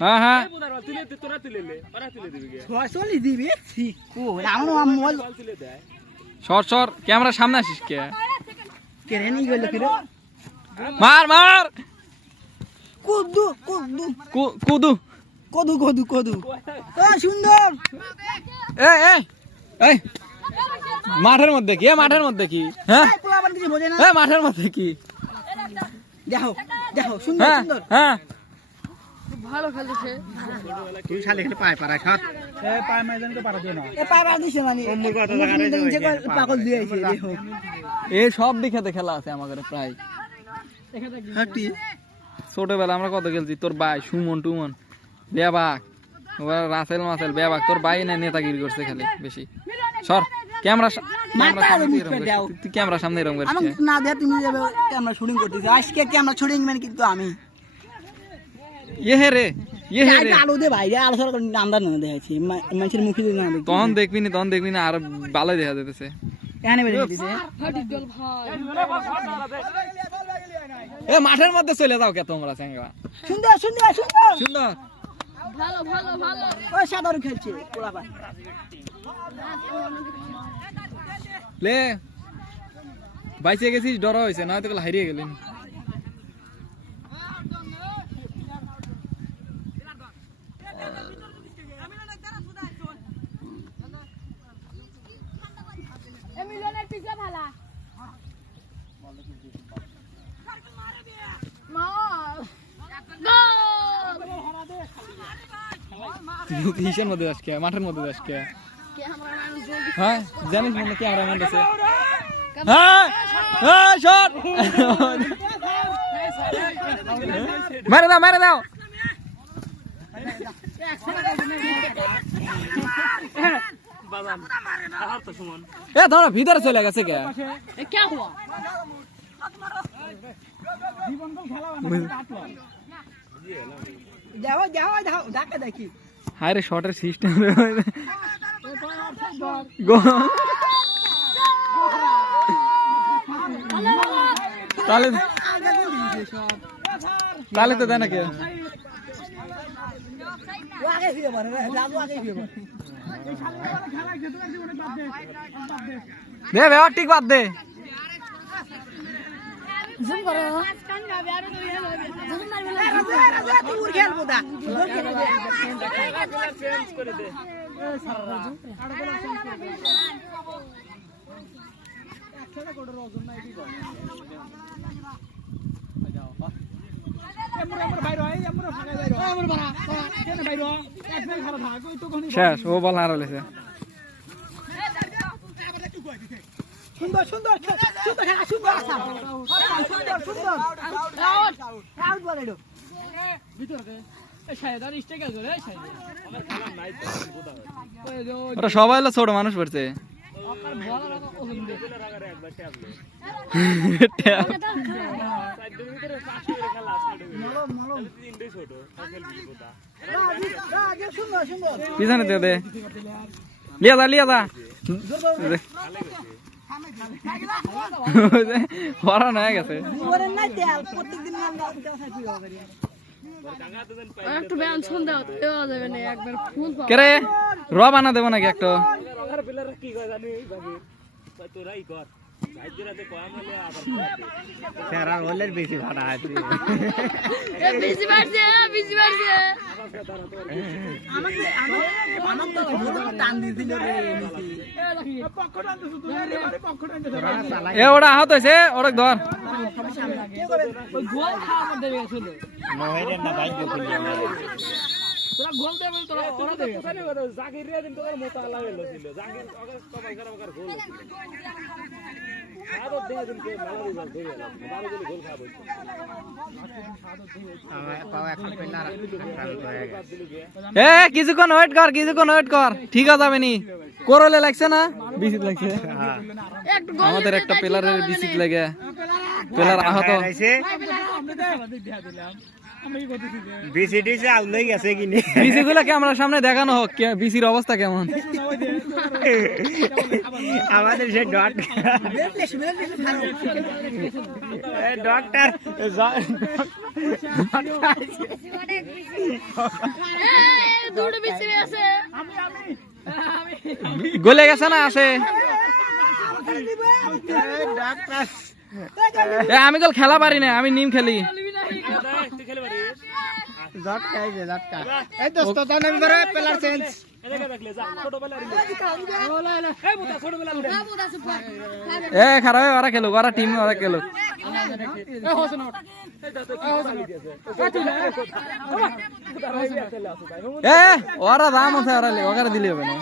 হ্যাঁ হ্যাঁ সর সর ক্যামেরার সামনে আসিস কে মার মার কুদু কুদু কুদু কদু কদু কদু সুন্দর এই এই এই মাঠের মধ্যে কি মাঠের মধ্যে কি হ্যাঁ মাঠের মধ্যে কি দেখো দেখো সুন্দর সুন্দর হ্যাঁ ভালো খেলেছে তুই শালি খেলে পায় পারা খাত এ পায় মাইদান তো পারা না এ পায় পারা দিছ মানে অমর কথা লাগা পাগল দিয়ে আইছে দেখো এই সব দিকেতে খেলা আছে আমাদের প্রায় হাঁটি ছোটবেলা আমরা কত খেলছি তোর ভাই সুমন টুমন বেবাক রাসেল মাসেল বেবাক তোর ভাই না নেতাগিরি করছে খালি বেশি সর ক্যামেরা ক্যামেরা সামনে এরকম করছিস আমাকে না দে তুমি যাবে ক্যামেরা শুটিং করতেছ আজকে ক্যামেরা শুটিং মানে কিন্তু আমি হে রে রে আলো দে ভাই আলো সর আন্দার না দেখাইছি মানুষের মুখে না দেখি তখন দেখবি না আর ভালো দেখা যাইতেছে এখানে বেরিয়ে দিছে এ মাঠের মধ্যে চলে যাও কে তোমরা চেঙ্গা সুন্দর সুন্দর সুন্দর সুন্দর ভালো ভালো ভালো ওই সাধারণ খেলছে পোলাপা লে বাইচে গেছিস ডর হয়েছে না তো হারিয়ে গেলেন মিলনের পিছলে ভালা কিসের মধ্যে আসকে মাঠের মধ্যে আসকে হ্যাঁ জানিস মনে ক্যামেরাম্যান আছে হ্যাঁ হ্যাঁ শট মেরে দাও এ তোমরা ভিতরে চলে গেছে কে যাও যাও যাও ডাকা দেখি হায় রে শটের সিস্টেম তাহলে তো দেয় না কে আগে ফিরে পারে রাজু আগে ফিরে পারে দে ব্যবহার ঠিক বাদ দে জুম করো তুই খেলবো দা শেষ ও বল হারালেছে সুন্দর সুন্দর সুন্দর খেলা সুন্দর সুন্দর সুন্দর আউট আউট বলে দাও ভিতরে এই শায়দার স্টেক আছে রে শায়দা আমার খেলা নাই তো ওরা সবাই হলো ছোট মানুষ পড়ছে ওকার বল লাগা ওখানে দে একবার ট্যাবলে পিছনে দে দে লিয়া দা হরান হয়ে গেছে একটু ব্যায়াম শুন দাও দেওয়া যাবে না একবার ফুল কে রে র বানা দেবো নাকি একটা বেশি ভাড়া আছে বেশি বাড়ছে এ ওটা আহত হয়েছে ওরা ধর মহের না ভাই তোরা গোল দেবে তোরা তোরা দেবে জাগির রে দিন তোর মোটা লাগা ছিল জাগির অগস কবাই করে গোল সাদত দিয়ে দিন কে মেলা দিন ধরে এলাম বারো গুলি গোল খাবো পাওয়া এখন পেলার এ কিছুক্ষণ ওয়েট কর ঠিক আছে যাবে নি করলে লাগছে না বিসিত লাগছে আমাদের একটা প্লেয়ারের বিসিত লাগে প্লেয়ার আহত বিসিডিসি আউলাই গেছে কিনে বিসি গুলা ক্যামেরার সামনে দেখানো হোক বিসির অবস্থা কেমন। আমাদের সে ডক্টর দুটো বিছরে আছে গলে গেছে না আসে ডক্টর আমি কল খেলা পারি না, আমি নিম খেলি। এই দোস্ত তো নাম করে প্লেয়ার চেঞ্জ এ খারাপ ওরা খেলুক, ওরা টিম ওরা খেলুক। এ ওরা দাম আছে, ওরা ওখানে দিলে হবে না।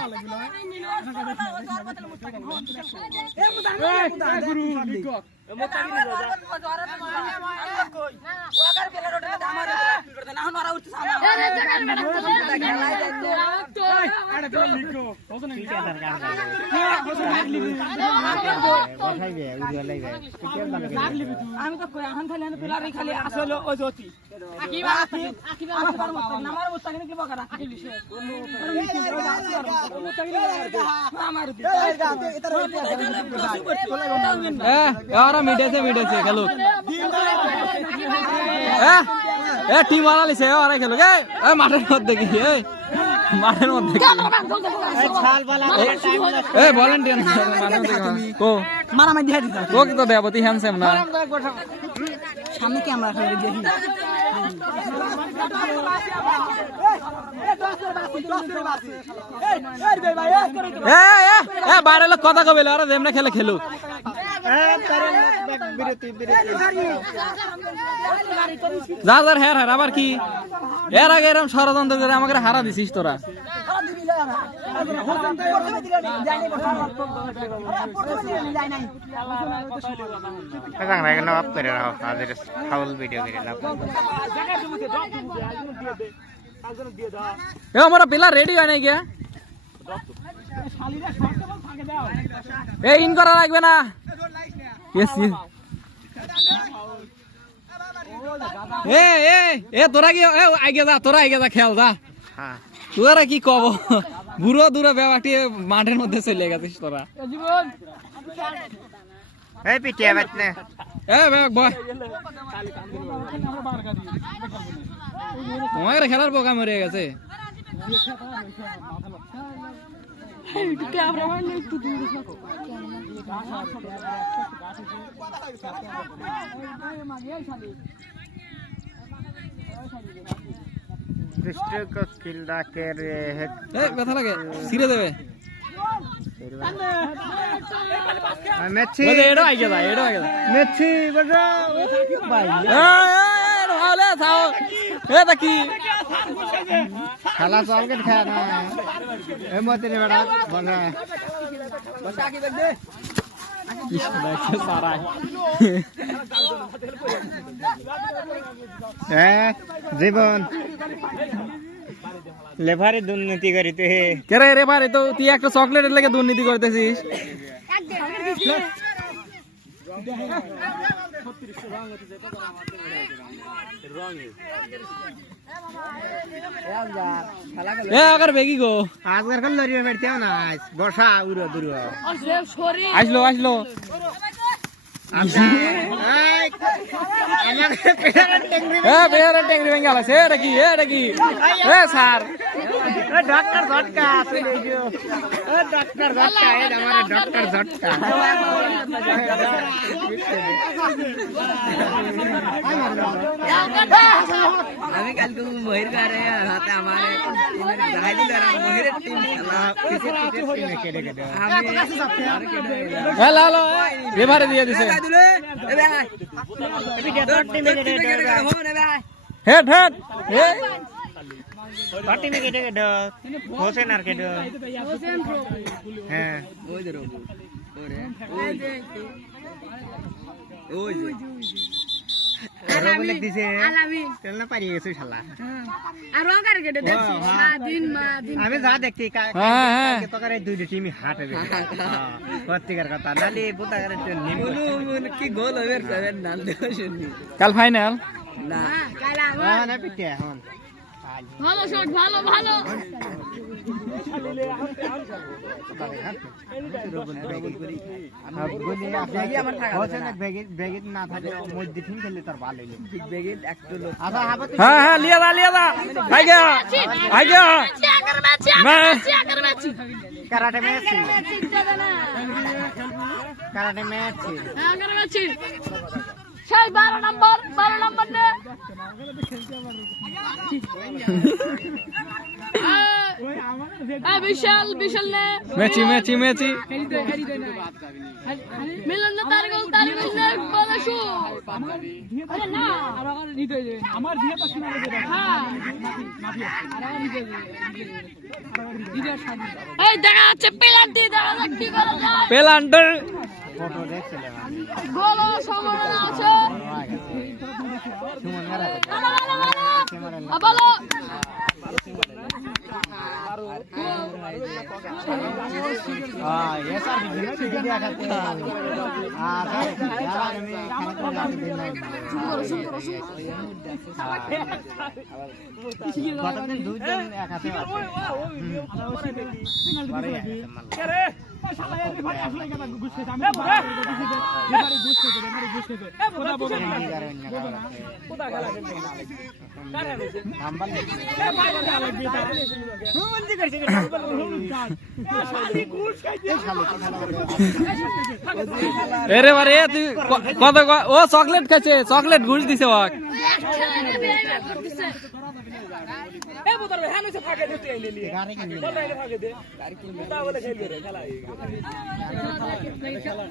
আমি তো এখন খালি খালি আসলে ওই জ্যোতি আমার অবস্থা কি বকারা ওরা মিটেছে মিটেছে খেলুক। এ টিম ওরা লিছে, ওরা খেলুক। এ মাঠের মধ্যে কি, মাঠের মধ্যে এ ভলেন্টিয়ার কো মারামারি দিয়ে দিতাম কো কি তো দেবতী হ্যান্ডসাম না সামনে ক্যামেরা ফেলে দেখি বাইরে লোক কথা কবে ওরা যেমনে খেলে খেলুক। যা যার হের হের আবার কি এর আগে এরকম ষড়যন্ত্র করে আমাকে হারা দিছিস তোরা। অফ করে রাখো, আমাদের ফাউল ভিডিও করে লাভ। এ আমরা পিলা রেডি হয় নাই গিয়া, এ ইন করা লাগবে না। এ এ এ তোরা কি আগে যা, তোরা আগে যা খেল যা। হ্যাঁ তোরা কি কব বুড়ো দূরে বেবাটি মাঠের মধ্যে চলে গেছিস তোরা। এই পিটিয়া বাতনে এ বেক বয়, তোমার খেলার বোকা মরে গেছে। ব্যথা লাগে ছিঁড়ে দেবে। মেসি এডো আগে যা, এডো আগে যা। মেসি বড় ভাই কি খেলা চল কে খেলা না এ মতে রে বড় বনা জীবন লেভারে দুর্নীতি করিতে হে কেরে রে ভাই, তো তুই একটা চকলেটের লেগে দুর্নীতি করতেছিস। এ আগার বেগি গো আজকাল কাল লরিয়ে মেরতে না বর্ষা উড়ো দুরো আসলো আসলো। বেয়ারে টেংরি ভেঙে গেছে। এটা কি, এটা কি? এ স্যার ডক্টর ঝটকা চলে গিয়ে ডক্টর ঝটকা এ আমার ডক্টর ঝটকা আমি কালকে মহির গারে হাতে আমার দেখাই দিল আর মহিরের টিম হ্যালো হ্যালো রেফারি দিয়ে দিছে। হেড হেড টিমে কেটে কেটে হোসেন আর কেটে হ্যাঁ বলে দিছে তেল না পারিয়ে গেছে শালা। আমি যা দেখছি তোকারে দুইটা টিমই হাট হবে সত্যিকার কথা নালি বোতাকারে কি গোল হবে কাল ফাইনাল না পিটে এখন ভালো শট ভালো ভালো ব্যাগেট না থাকে মধ্যে ঠিক খেললে তার ভালো হইলো হ্যাঁ হ্যাঁ লিয়া যা আই গয়া কারাটে ম্যাচ সেই 12 নম্বর নে বিশাল নে মেচি মিলন না তার গোল নে বলে শু আরে না আমার দিয়ে তো শুনে দেবে হ্যাঁ মাফি আর নিতে দিদার সাথে এই দেখা যাচ্ছে পেনাল্টি দেখা যাক কি করে যায় পেলান্টার ফটো দেখছিলাম গোল সম্ভাবনা আছে সুমন মারা বলো ये सर वीडियो दिखाते हैं यार मैं खाने को जाके देना গতদিন দুইজন এক হাতে আছে বারে রে শালা এই ভাই আসলে কেন ঘুষ খেতে আমি বাড়ি ঘুষ খেতে মারি ঘুষ খেতে কথা বলবো না কোথা গেল কারে হইছে নাম্বার এ ভাই গেল বিটা হুমন দি করছে নাম্বার হুমন কাজ শালি ঘুষ খাইতে এরে বারে তুই কত ও চকলেট খাচ্ছে চকলেট ঘুষ দিছে ওকে এ বুতর হ্যাঁ হইছে ফাকে দিতে আইলি গাড়ি কিনে বল আইলে ফাকে দে কোথা বলে খেলবে রে খেলা খেলা